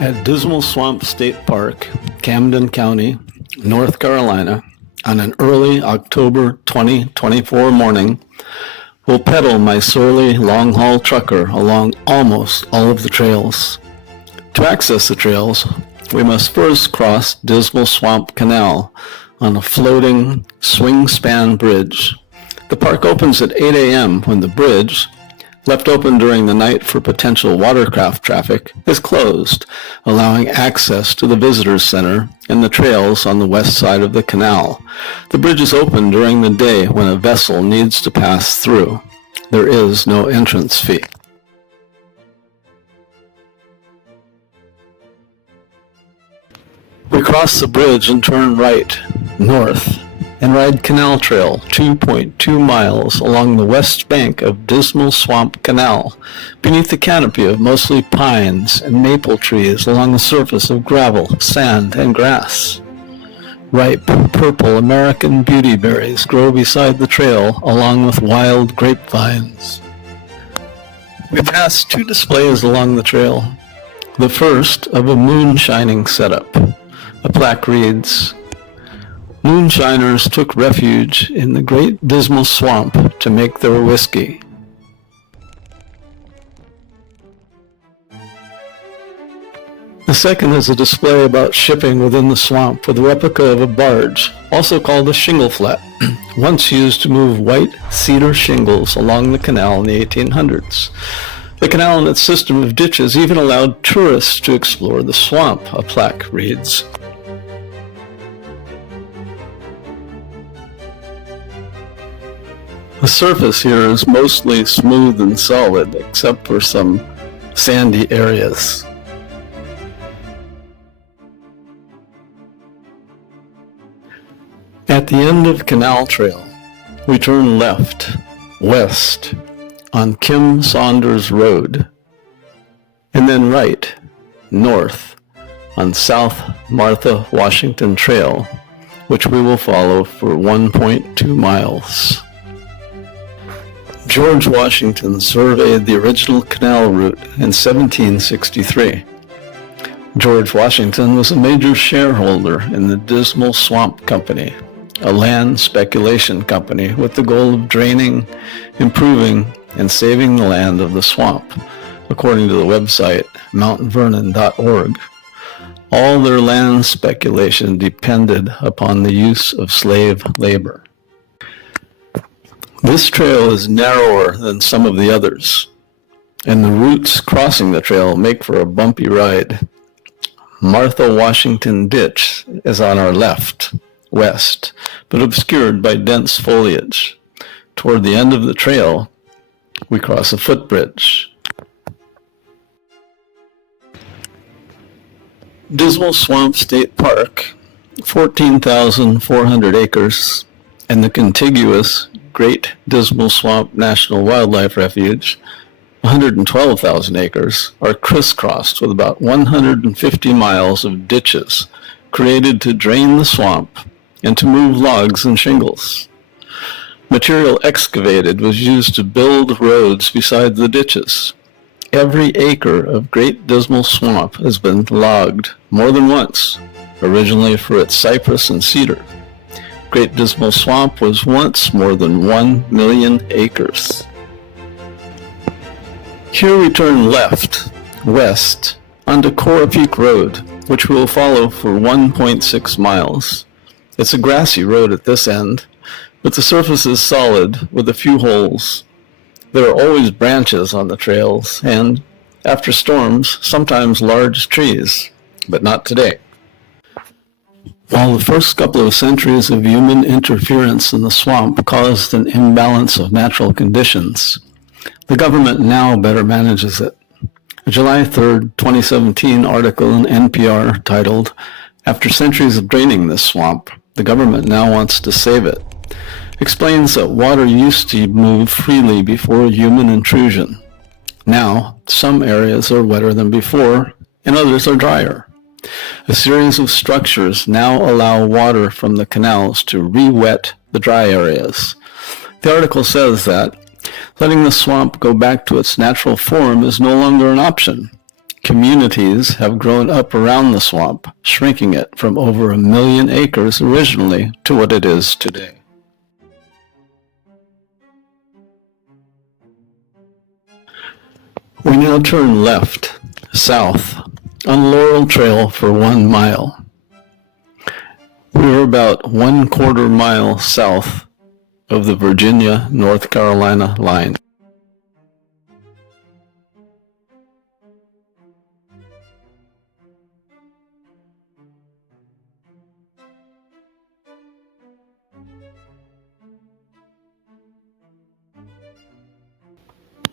At Dismal Swamp State Park, Camden County, North Carolina, on an early October 2024 morning, will pedal my surly long-haul trucker along almost all of the trails. To access the trails, we must first cross Dismal Swamp Canal on a floating swing-span bridge. The park opens at 8 a.m. when the bridge, left open during the night for potential watercraft traffic, is closed, allowing access to the visitor center and the trails on the west side of the canal. The bridge is open during the day when a vessel needs to pass through. There is no entrance fee. We cross the bridge and turn right, north, and ride Canal Trail 2.2 miles along the west bank of Dismal Swamp Canal, beneath the canopy of mostly pines and maple trees along the surface of gravel, sand, and grass. Ripe, purple American beauty berries grow beside the trail along with wild grapevines. We pass two displays along the trail. The first of a moonshining setup. A plaque reads, "Moonshiners took refuge in the Great Dismal Swamp to make their whiskey." The second is a display about shipping within the swamp with a replica of a barge, also called a shingle flat, once used to move white cedar shingles along the canal in the 1800s. The canal and its system of ditches even allowed tourists to explore the swamp, a plaque reads. The surface here is mostly smooth and solid, except for some sandy areas. At the end of Canal Trail, we turn left, west, on Kim Saunders Road, and then right, north, on South Martha Washington Trail, which we will follow for 1.2 miles. George Washington surveyed the original canal route in 1763. George Washington was a major shareholder in the Dismal Swamp Company, a land speculation company with the goal of draining, improving, and saving the land of the swamp, according to the website mountvernon.org. All their land speculation depended upon the use of slave labor. This trail is narrower than some of the others, and the routes crossing the trail make for a bumpy ride. Martha Washington Ditch is on our left, west, but obscured by dense foliage. Toward the end of the trail, we cross a footbridge. Dismal Swamp State Park, 14,400 acres, and the contiguous Great Dismal Swamp National Wildlife Refuge, 112,000 acres, are crisscrossed with about 150 miles of ditches created to drain the swamp and to move logs and shingles. Material excavated was used to build roads beside the ditches. Every acre of Great Dismal Swamp has been logged more than once, originally for its cypress and cedar. Great Dismal Swamp was once more than 1 million acres. Here we turn left, west, onto Cora Peak Road, which we will follow for 1.6 miles. It's a grassy road at this end, but the surface is solid with a few holes. There are always branches on the trails and, after storms, sometimes large trees, but not today. While the first couple of centuries of human interference in the swamp caused an imbalance of natural conditions, the government now better manages it. A July 3, 2017 article in NPR titled, "After Centuries of Draining This Swamp, the Government Now Wants to Save It," explains that water used to move freely before human intrusion. Now, some areas are wetter than before, and others are drier. A series of structures now allow water from the canals to re-wet the dry areas. The article says that letting the swamp go back to its natural form is no longer an option. communities have grown up around the swamp, shrinking it from over 1 million acres originally to what it is today. We now turn left, south, on Laurel Trail for 1 mile. We're about 1/4 mile south of the Virginia-North Carolina line.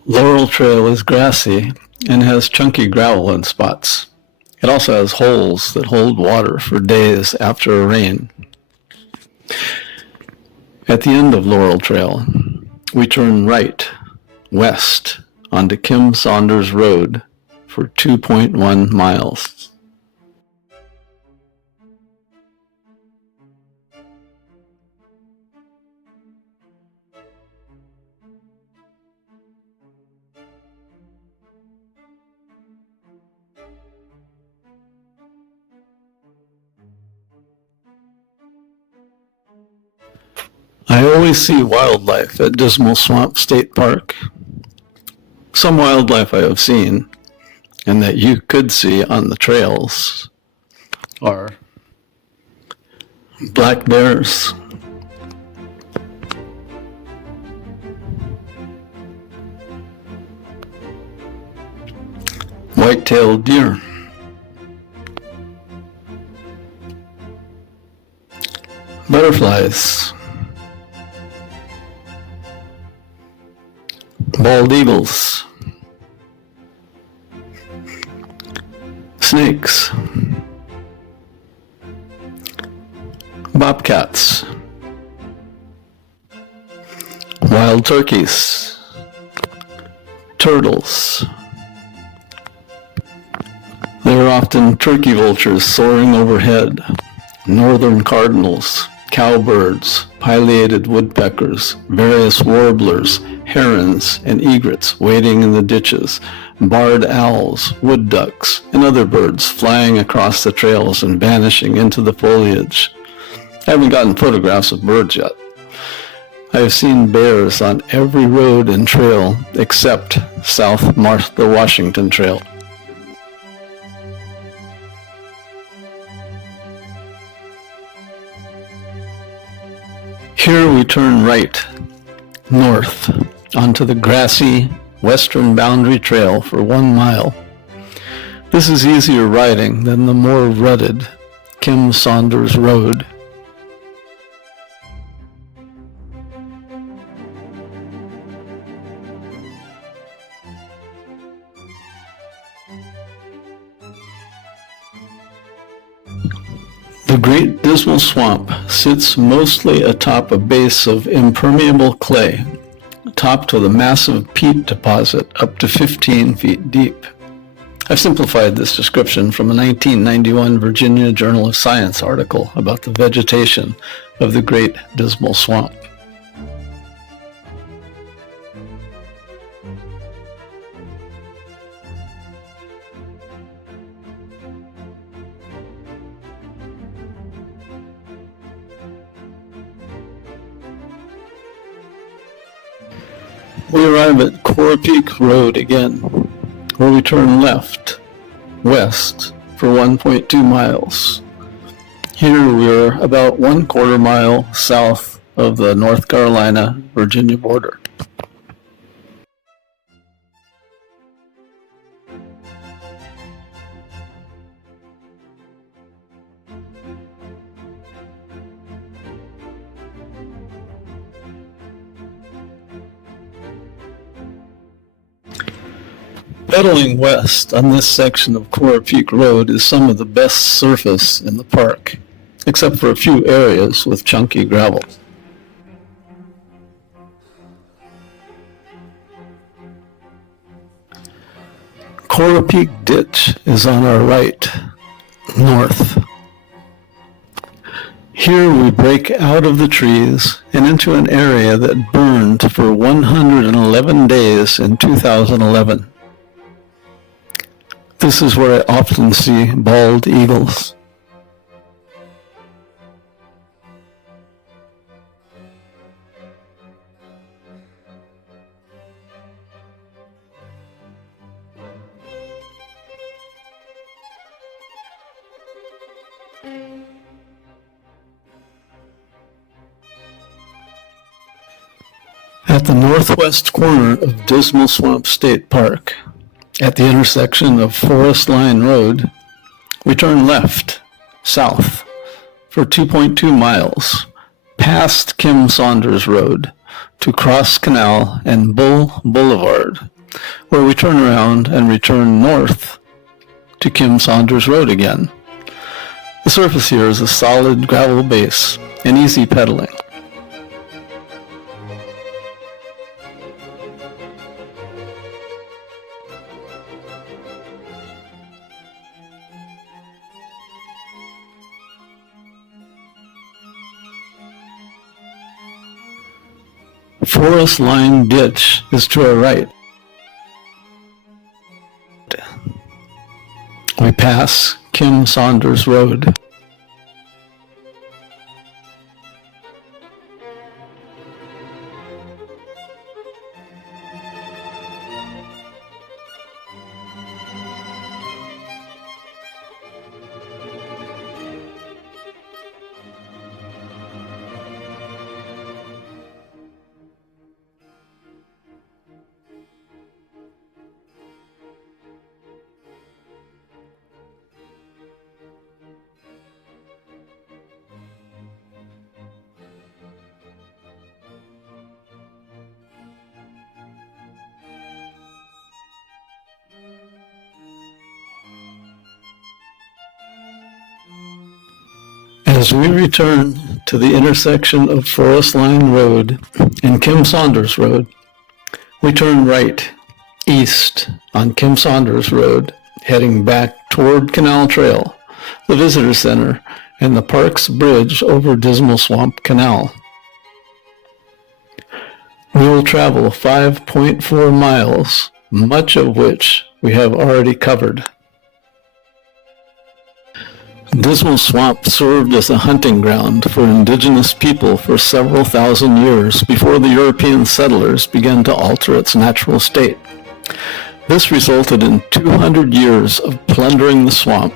Laurel Trail is grassy and has chunky gravel in spots. It also has holes that hold water for days after a rain. At the end of Laurel Trail, we turn right, west, onto Kim Saunders Road for 2.1 miles. I always see wildlife at Dismal Swamp State Park. Some wildlife I have seen, and that you could see on the trails, are black bears, white-tailed deer, butterflies, bald eagles, snakes, bobcats, wild turkeys, turtles. There are often turkey vultures soaring overhead, northern cardinals, cowbirds, pileated woodpeckers, various warblers, herons, and egrets wading in the ditches, barred owls, wood ducks, and other birds flying across the trails and vanishing into the foliage. I haven't gotten photographs of birds yet. I have seen bears on every road and trail except South Martha Washington Trail. Here we turn right, north, onto the grassy western boundary trail for 1 mile. This is easier riding than the more rutted Kim Saunders Road. The Great Dismal Swamp sits mostly atop a base of impermeable clay, topped with a massive peat deposit up to 15 feet deep. I've simplified this description from a 1991 Virginia Journal of Science article about the vegetation of the Great Dismal Swamp. We arrive at Cora Peak Road again, where we turn left, west, for 1.2 miles. Here we are about 1/4 mile south of the North Carolina-Virginia border. Pedaling west on this section of Cora Peak Road is some of the best surface in the park, except for a few areas with chunky gravel. Cora Peak Ditch is on our right, north. Here we break out of the trees and into an area that burned for 111 days in 2011. This is where I often see bald eagles. At the northwest corner of Dismal Swamp State Park, at the intersection of Forest Line Road, we turn left, south, for 2.2 miles, past Kim Saunders Road, to Cross Canal and Bull Boulevard, where we turn around and return north to Kim Saunders Road again. The surface here is a solid gravel base and easy pedaling. Forest Line Ditch is to our right. We pass Kim Saunders Road. As we return to the intersection of Forest Line Road and Kim Saunders Road, we turn right, east on Kim Saunders Road, heading back toward Canal Trail, the Visitor Center, and the park's bridge over Dismal Swamp Canal. We will travel 5.4 miles, much of which we have already covered. Dismal Swamp served as a hunting ground for indigenous people for several thousand years before the European settlers began to alter its natural state. This resulted in 200 years of plundering the swamp,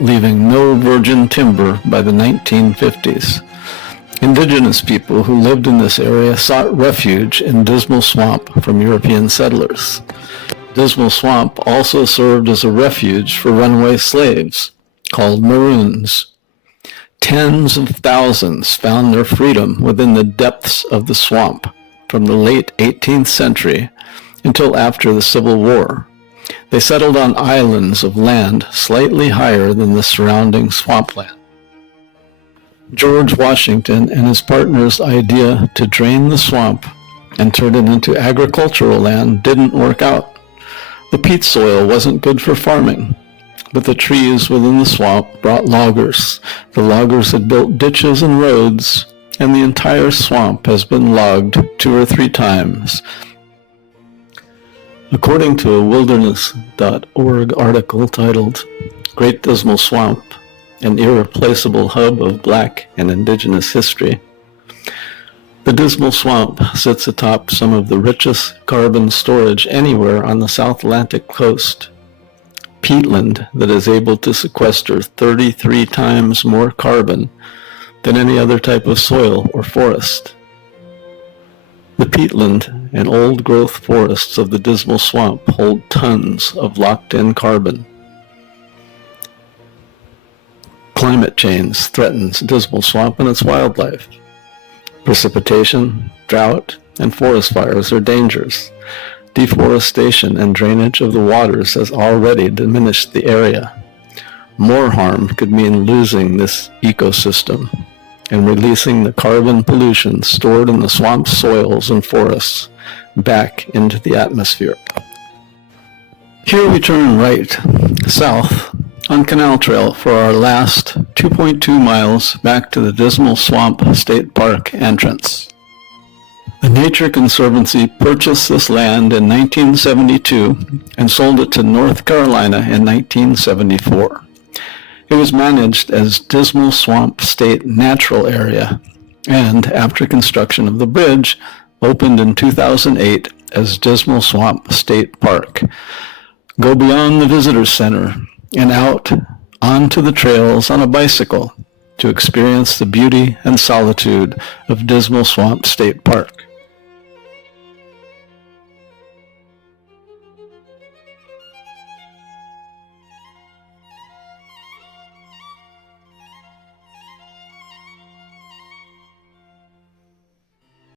leaving no virgin timber by the 1950s. Indigenous people who lived in this area sought refuge in Dismal Swamp from European settlers. Dismal Swamp also served as a refuge for runaway slaves, called Maroons. Tens of thousands found their freedom within the depths of the swamp from the late 18th century until after the Civil War. They settled on islands of land slightly higher than the surrounding swampland. George Washington and his partner's idea to drain the swamp and turn it into agricultural land didn't work out. The peat soil wasn't good for farming, but the trees within the swamp brought loggers. The loggers had built ditches and roads, and the entire swamp has been logged 2 or 3 times. According to a wilderness.org article titled Great Dismal Swamp, an irreplaceable hub of Black and Indigenous history, the Dismal Swamp sits atop some of the richest carbon storage anywhere on the South Atlantic coast. Peatland that is able to sequester 33 times more carbon than any other type of soil or forest. The peatland and old-growth forests of the Dismal Swamp hold tons of locked-in carbon. Climate change threatens Dismal Swamp and its wildlife. Precipitation, drought, and forest fires are dangers. Deforestation and drainage of the waters has already diminished the area. More harm could mean losing this ecosystem and releasing the carbon pollution stored in the swamp soils and forests back into the atmosphere. Here we turn right, south, on Canal Trail for our last 2.2 miles back to the Dismal Swamp State Park entrance. A nature conservancy purchased this land in 1972 and sold it to North Carolina in 1974. It was managed as Dismal Swamp State Natural Area, and after construction of the bridge, opened in 2008 as Dismal Swamp State Park. Go beyond the visitor center and out onto the trails on a bicycle to experience the beauty and solitude of Dismal Swamp State Park.